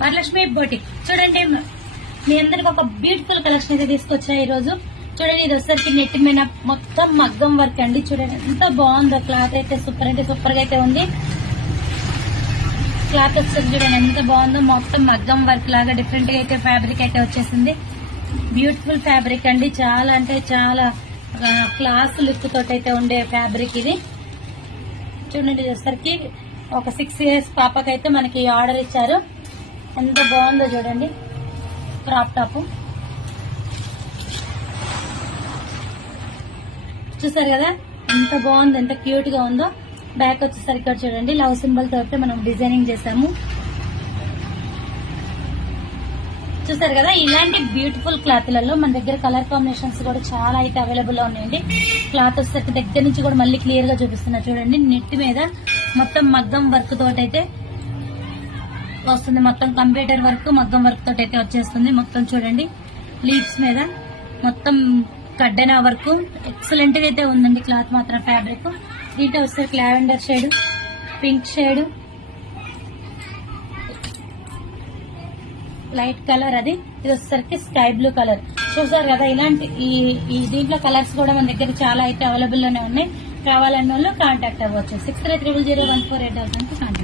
Varalakshmi boutique. చూడండి మీ అందరికి ఒక బ్యూటిఫుల్ కలెక్షన్ అయితే తీసుకొచ్చా ఈ రోజు. చూడండి ఇది వచ్చేసరికి నెట్ మీద మొత్తం మగ్గం వర్క్ అండి. చూడండి ఎంత బాగుందో క్లాత్ అయితే, సూపర్ అంటే సూపర్ గా అయితే ఉంది. క్లాత్ వచ్చేసరికి చూడండి ఎంత బాగుందో, మొత్తం మగ్గం వర్క్ లాగా డిఫరెంట్ గా అయితే ఫ్యాబ్రిక్ అయితే వచ్చేసింది. బ్యూటిఫుల్ ఫ్యాబ్రిక్ అండి, చాలా అంటే చాలా క్లాస్ లుక్ తోటి అయితే ఉండే ఫ్యాబ్రిక్ ఇది. చూడండి వచ్చేసరికి ఒక 6 years పాపకైతే మనకి ఆర్డర్ ఇచ్చారు. ఎంత బాగుందో చూడండి క్రాప్ టాప్. చూసారు కదా ఎంత బాగుందో, ఎంత క్యూట్ గా ఉందో. బ్యాక్ వచ్చేసరికి చూడండి లవ్ సింబల్ తోటి మనం డిజైనింగ్ చేసాము. చూసారు కదా ఇలాంటి బ్యూటిఫుల్ క్లాత్లలో మన దగ్గర కలర్ కాంబినేషన్స్ కూడా చాలా అయితే అవైలబుల్ గా ఉన్నాయండి. క్లాత్ వచ్చేసరికి దగ్గర నుంచి కూడా మళ్ళీ క్లియర్ గా చూపిస్తున్నా చూడండి. నెట్ మీద మొత్తం మగ్గం వర్క్ తోటి అయితే వస్తుంది. మొత్తం కంప్యూటర్ వర్క్ మగ్గం వర్క్ తోటి అయితే వచ్చేస్తుంది. మొత్తం చూడండి లీవ్స్ మీద మొత్తం కడ్డెనా వర్క్ ఎక్సలెంట్ గా అయితే ఉందండి. క్లాత్ మాత్రం ఫ్యాబ్రిక్ దీంట్లో వచ్చేసరికి lavender shade, pink shade, light colour, అది ఇది వచ్చేసరికి స్కై బ్లూ కలర్. చూసారు కదా ఇలాంటి ఈ దీంట్లో కలర్స్ కూడా మన దగ్గర చాలా అయితే అవైలబుల్ లోనే ఉన్నాయి. కావాలన్న వాళ్ళు కాంటాక్ట్ అవ్వచ్చు. 63000148 కాంటాక్ట్.